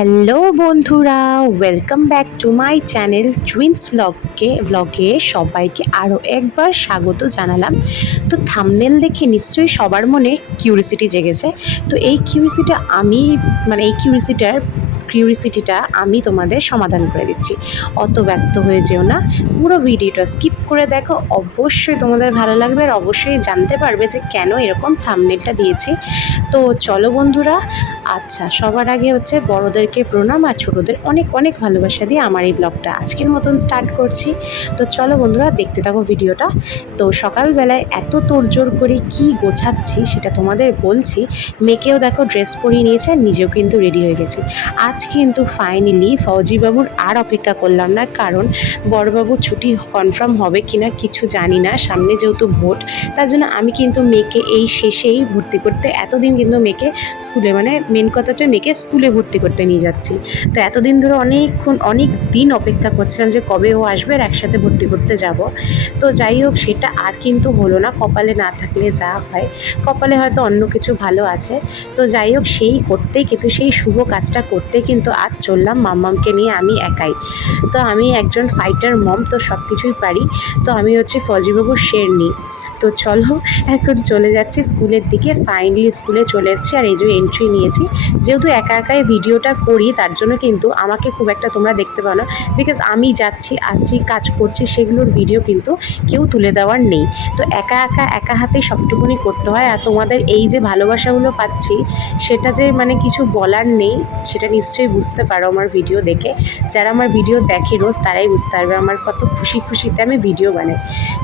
Hello বন্ধুরা, welcome back to my channel twins ব্লগে সবাইকে আরও একবার স্বাগত জানালাম। তো থাম্বনেল দেখে নিশ্চয়ই সবার মনে কিউরিসিটি জেগেছে। তো এই কিউরিসিটিটা আমি তোমাদের সমাধান করে দিচ্ছি। অত ব্যস্ত হয়ে যেও না, পুরো ভিডিওটা স্কিপ করে দেখো, অবশ্যই তোমাদের ভালো লাগবে আর অবশ্যই জানতে পারবে যে কেন এরকম থাম্বনেলটা দিয়েছি। তো চলো বন্ধুরা, আচ্ছা সবার আগে হচ্ছে বড়োদেরকে প্রণাম আর ছোটোদের অনেক অনেক ভালোবাসা দিয়ে আমার এই ব্লগটা আজকের মতন স্টার্ট করছি। তো চলো বন্ধুরা, দেখতে থাকো ভিডিওটা। তো সকালবেলায় এত তোড়জোড় করে কি গোছাচ্ছি সেটা তোমাদের বলছি। মেয়েকেও দেখো ড্রেস পরিয়ে নিয়েছে আর নিজেও কিন্তু রেডি হয়ে গেছি। আজ কিন্তু ফাইনালি ফৌজিবাবুর আর অপেক্ষা করলাম না, কারণ বড়বাবুর ছুটি কনফার্ম হবে কিনা কিছু জানি না, সামনে যেহেতু ভোট, তার জন্য আমি কিন্তু মেয়েকে এই শেষেই ভর্তি করতে, এতদিন কিন্তু মেয়েকে স্কুলে, মানে মেন কথা হচ্ছে মেয়েকে স্কুলে ভর্তি করতে নিয়ে যাচ্ছি। তো এতদিন ধরে অনেক দিন অপেক্ষা করছিলাম যে কবে ও আসবে আর একসাথে ভর্তি করতে যাব। তো যাই হোক, সেটা আর কিন্তু হলো না। কপালে না থাকলে যা হয়, কপালে হয়তো অন্য কিছু ভালো আছে। তো যাই হোক, সেই শুভ কাজটা করতে কিন্তু আজ চললাম মাম্মামকে নিয়ে, আমি একাই। তো আমি একজন ফাইটার মম, তো সব কিছুই পারি। তো আমি হচ্ছে ফৌজিবাবুর শেরনি। তো চলো এখন চলে যাচ্ছি স্কুলের দিকে। ফাইনালি স্কুলে চলে এসেছি আর এই যে এন্ট্রি নিয়েছি। যেহেতু একা একাই ভিডিওটা করি, তার জন্য কিন্তু আমাকে খুব একটা তোমরা দেখতে পাও না, বিকজ আমি যাচ্ছি আসছি কাজ করছি, সেগুলোর ভিডিও কিন্তু কেউ তুলে দেওয়ার নেই। তো একা হাতেই সবটুকুনি করতে হয়। আর তোমাদের এই যে ভালোবাসাগুলো পাচ্ছি, সেটা যে মানে কিছু বলার নেই, সেটা নিশ্চয়ই বুঝতে পারো আমার ভিডিও দেখে। যারা আমার ভিডিও দেখে রোজ, তারাই বুঝতে পারবে আমার কত খুশিতে আমি ভিডিও বানাই,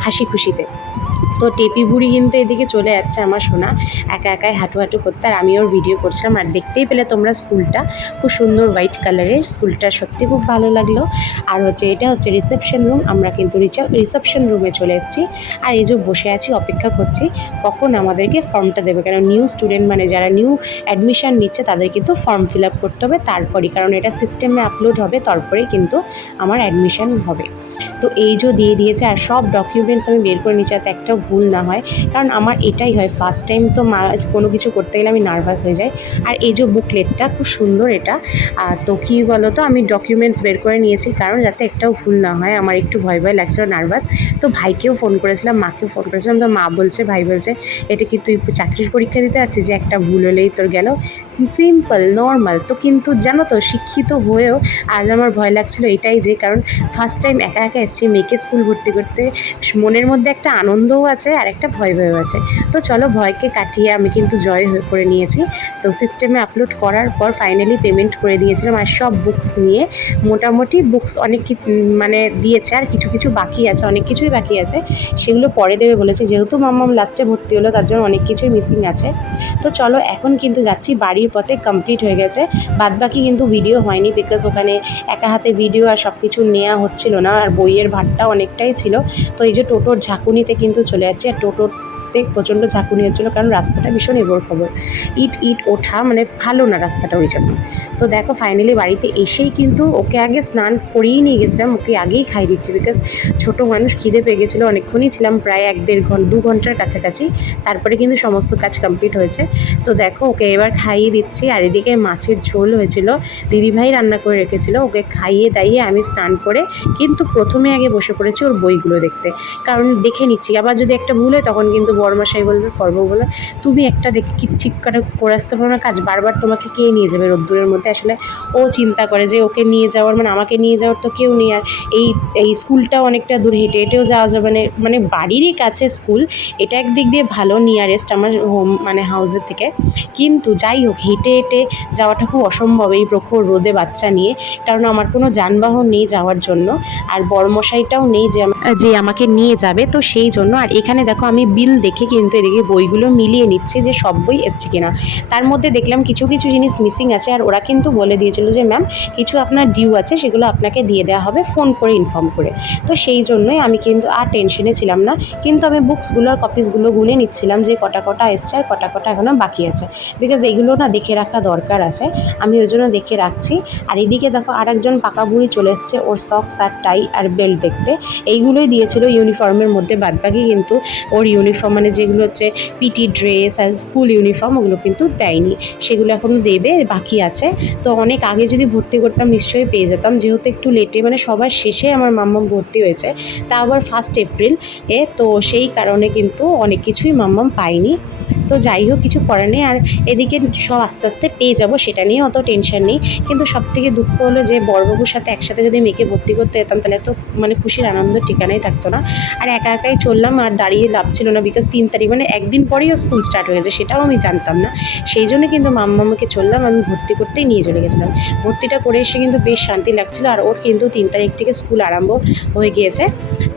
হাসি খুশিতে। তো টেপি বুড়ি কিন্তু এদিকে চলে যাচ্ছে আমার সোনা, একাই হাঁটু করতে, আর আমি ওর ভিডিও করছিলাম। আর দেখতেই পেলে তোমরা স্কুলটা খুব সুন্দর হোয়াইট কালারের, স্কুলটা সত্যি খুব ভালো লাগলো। আর এটা হচ্ছে রিসেপশন রুম। আমরা কিন্তু রিসেপশন রুমে চলে এসেছি। আর এই যে বসে আছি, অপেক্ষা করছি কখন আমাদেরকে ফর্মটা দেবে, কারণ নিউ স্টুডেন্ট, মানে যারা নিউ অ্যাডমিশন নিচ্ছে তাদের কিন্তু ফর্ম ফিল আপ করতে হবে তারপরেই, কারণ এটা সিস্টেমে আপলোড হবে, তারপরেই কিন্তু আমার অ্যাডমিশন হবে। তো এই যে দিয়ে দিয়েছে, আর সব ডকুমেন্টস আমি বের করে নিচ্ছি যাতে একটাও ভুল না হয়, কারণ আমার এটাই হয় ফার্স্ট টাইম, তো কোনো কিছু করতে গেলে আমি নার্ভাস হয়ে যাই। আর এই যে বুকলেটটা খুব সুন্দর এটা। তো কী বলো তো, আমি ডকুমেন্টস বের করে নিয়েছি কারণ যাতে একটাও ভুল না হয়, আমার একটু ভয় লাগছিল, নার্ভাস। তো ভাইকেও ফোন করেছিলাম, মাকেও ফোন করেছিলাম। তো ভাই বলছে এটা কি তুই চাকরির পরীক্ষা দিতে যাচ্ছিস যে একটা ভুল হলেই তোর গেল, সিম্পল নর্মাল। তো কিন্তু জানো তো, শিক্ষিত হয়েও আজ আমার ভয় লাগছিল এটাই যে, কারণ ফার্স্ট টাইম একা এসেছি মেয়েকে স্কুল ভর্তি করতে। মনের মধ্যে একটা আনন্দও আছে আর একটা ভয়ও আছে। তো চলো, ভয়কে কাটিয়ে আমি কিন্তু জয় করে নিয়েছি। তো সিস্টেমে আপলোড করার পর ফাইনালি পেমেন্ট করে দিয়েছিলাম। আর সব বুকস নিয়ে মোটামুটি বুকস অনেক মানে দিয়েছে, আর কিছু বাকি আছে, অনেক কিছুই বাকি আছে, সেগুলো পরে দেবে বলেছে। যেহেতু মাম্মাম লাস্টে ভর্তি হলো, তার জন্য অনেক কিছুই মিসিং আছে। তো চলো এখন কিন্তু যাচ্ছি বাড়ির পথে, কমপ্লিট হয়ে গেছে। বাদবাকি কিন্তু ভিডিও হয়নি, বিকজ ওখানে একা হাতে ভিডিও আর সব কিছু নেওয়া হচ্ছিল না, আর বইয়ের ভারটা অনেকটাই ছিল। তো এই যে টোটোর ঝাঁকুনিতে কিন্তু চলে যাচ্ছে, আর টোটোতে প্রচণ্ড ঝাঁকুনি হচ্ছিলো, কারণ রাস্তাটা ভীষণ এগোর খবর, ইট ওঠা, মানে ভালো না রাস্তাটা, ওই জন্য। তো দেখো ফাইনালি বাড়িতে এসেই কিন্তু ওকে আগে স্নান করিয়েই নিয়ে গেছিলাম, ওকে আগেই খাই দিচ্ছি, বিকজ ছোটো মানুষ, খিদে পেয়ে গেছিলো, অনেকক্ষণই ছিলাম, প্রায় 1-1.5 ঘন্টার কাছাকাছি। তারপরে কিন্তু সমস্ত কাজ কমপ্লিট হয়েছে। তো দেখো ওকে এবার খাইয়ে দিচ্ছি। আর এদিকে মাছের ঝোল হয়েছিল, দিদিভাই রান্না করে রেখেছিল, ওকে খাইয়ে দাইয়ে আমি স্নান করে কিন্তু প্রথমে আগে বসে পড়েছি ওর বইগুলো দেখতে, কারণ দেখে নিচ্ছি, আবার যদি একটা ভুল হয় তখন কিন্তু বড়মশাই বলবে, বলে তুমি একটা ঠিক করে আসতে পারো না কাজ, বারবার তোমাকে কে নিয়ে যাবে রোদ্দুরের মধ্যে। আসলে ও চিন্তা করে যে ওকে নিয়ে যাওয়ার, মানে আমাকে নিয়ে যাওয়ার তো কেউ নেই, আর এই স্কুলটাও অনেকটা দূর, হেঁটেও যাওয়া যাবে না, মানে বাড়িরই কাছে স্কুল। এটা একদিক দিয়ে ভালো, নিয়ারেস্ট আমার হোম, মানে হাউসের থেকে। কিন্তু যাই হোক, হেঁটে যাওয়াটা খুব অসম্ভব এই প্রখর রোদে বাচ্চা নিয়ে, কারণ আমার কোনো যানবাহন নেই যাওয়ার জন্য, আর বড়মশাইটাও নেই যে আমাকে নিয়ে যাবে। তো সেই জন্য, আর এখানে দেখো আমি বিল দেখে কিন্তু এদিকে বইগুলো মিলিয়ে নিচ্ছি যে সব বই এসছে কিনা। তার মধ্যে দেখলাম কিছু জিনিস মিসিং আছে, আর ওরা কিন্তু বলে দিয়েছিল যে ম্যাম কিছু আপনার ডিউ আছে, সেগুলো আপনাকে দিয়ে দেওয়া হবে ফোন করে ইনফর্ম করে। তো সেই জন্যই আমি কিন্তু আর টেনশনে ছিলাম না, কিন্তু আমি বুকসগুলোর কপিসগুলো গুনে নিচ্ছিলাম যে কটা এসছে আর কটা এখনও বাকি আছে, বিকজ এইগুলো না দেখে রাখা দরকার আছে, আমি ওই জন্য দেখে রাখছি। আর এদিকে দেখো আরেকজন পাকা বুড়ি চলে এসছে, ওর সক্স আর টাই আর বেল্ট দেখতে। এইগুলোই দিয়েছিল ইউনিফর্মের মধ্যে, বাদবাকি কিন্তু ওর ইউনিফর্ম, মানে যেগুলো হচ্ছে পিটি ড্রেস আর স্কুল ইউনিফর্ম, ওগুলো কিন্তু দেয়নি, সেগুলো এখনও দেবে, বাকি আছে। তো অনেক আগে যদি ভর্তি করতাম নিশ্চয়ই পেয়ে যেতাম, যেহেতু একটু লেটে মানে সবার শেষে আমার মাম্মাম ভর্তি হয়েছে, তা আবার 1 এপ্রিল তো সেই কারণে কিন্তু অনেক কিছুই মাম্মাম পাইনি। তো যাই হোক, কিছু করার নেই। আর এদিকে সব আস্তে আস্তে পেয়ে যাব, সেটা নিয়ে অত টেনশন নেই। কিন্তু সবথেকে দুঃখ হলো যে বড়বাবুর সাথে একসাথে যদি মেয়েকে ভর্তি করতে যেতাম তাহলে তো মানে খুশির আনন্দ ঠিকানাই থাকতো না। আর একা একাই চললাম, আর দাঁড়িয়ে লাভ ছিল না, বিকজ 3 তারিখ মানে একদিন পরেই ও স্কুল স্টার্ট হয়েছে, সেটাও আমি জানতাম না। সেই জন্য কিন্তু মাম্মাকে চললাম, আমি ভর্তি করতেই নিয়ে চলে গেছিলাম। ভর্তিটা করে এসে কিন্তু বেশ শান্তি লাগছিল। আর ওর কিন্তু 3 তারিখ থেকে স্কুল আরম্ভ হয়ে গিয়েছে।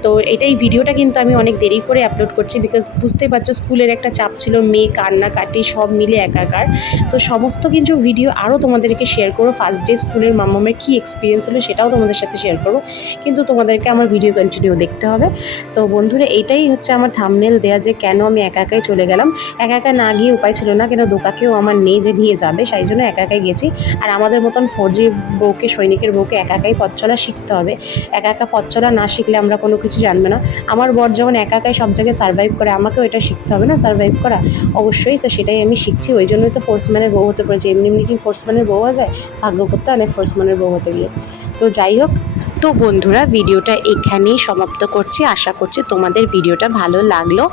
তো এটাই ভিডিওটা কিন্তু আমি অনেক দেরি করে আপলোড করছি, বিকজ বুঝতেই পারছো স্কুলের একটা চাপ ছিল, মেয়ে কান্নাকাটি সব মিলে একাকার। তো সমস্ত কিছু ভিডিও আরও তোমাদেরকে শেয়ার করবো। ফার্স্ট ডে স্কুলের মাম্মামের কী এক্সপিরিয়েন্স হলো সেটাও তোমাদের সাথে শেয়ার করবো, কিন্তু তোমাদেরকে আমার ভিডিও কন্টিনিউ দেখতে হবে। তো বন্ধুরা, এইটাই হচ্ছে আমার থাম্বনেল দেয়া যে কেন আমি একা একাই চলে গেলাম। একা একা না গিয়ে উপায় ছিল না, কেন দোকাকেও আমার নেই যে নিয়ে যাবে, সেই জন্য একা একাই গেছি। আর আমাদের মতন ফৌজি বউকে, সৈনিকের বউকে একা একাই পথ চলা শিখতে হবে। একা একা পথ চলা না শিখলে আমরা কোনো কিছু জানবে না। আমার বর যখন একা একাই সব জায়গায় সার্ভাইভ করে, আমাকেও এটা শিখতে হবে না সার্ভাইভ করা, অবশ্যই। তো সেটাই আমি শিখছি, ওই জন্যই তো ফোর্সম্যানের বউ হতে পেরেছি। এমনি এমনি কি ফোর্সম্যানের বউ হওয়া যায়? ভাগ্য করতে অনেক ফোর্সম্যানের বউ হতে গিয়ে। তো যাই হোক, তো বন্ধুরা ভিডিওটা এখানেই সমাপ্ত করছি। আশা করছি তোমাদের ভিডিওটা ভালো লাগলো।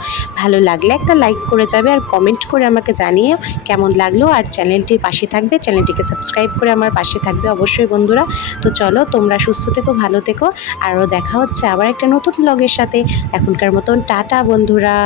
ভালো লাগলে একটা লাইক করে যাবে, আর কমেন্ট করে আমাকে জানিয়ে কেমন লাগলো। আর চ্যানেলটির পাশে থাকবে, চ্যানেলটিকে সাবস্ক্রাইব করে আমার পাশে থাকবে অবশ্যই বন্ধুরা। তো চলো, তোমরা সুস্থ থেকো, ভালো থেকো। আরও দেখা হচ্ছে আবার একটা নতুন ব্লগের সাথে। এখনকার মতন টাটা বন্ধুরা।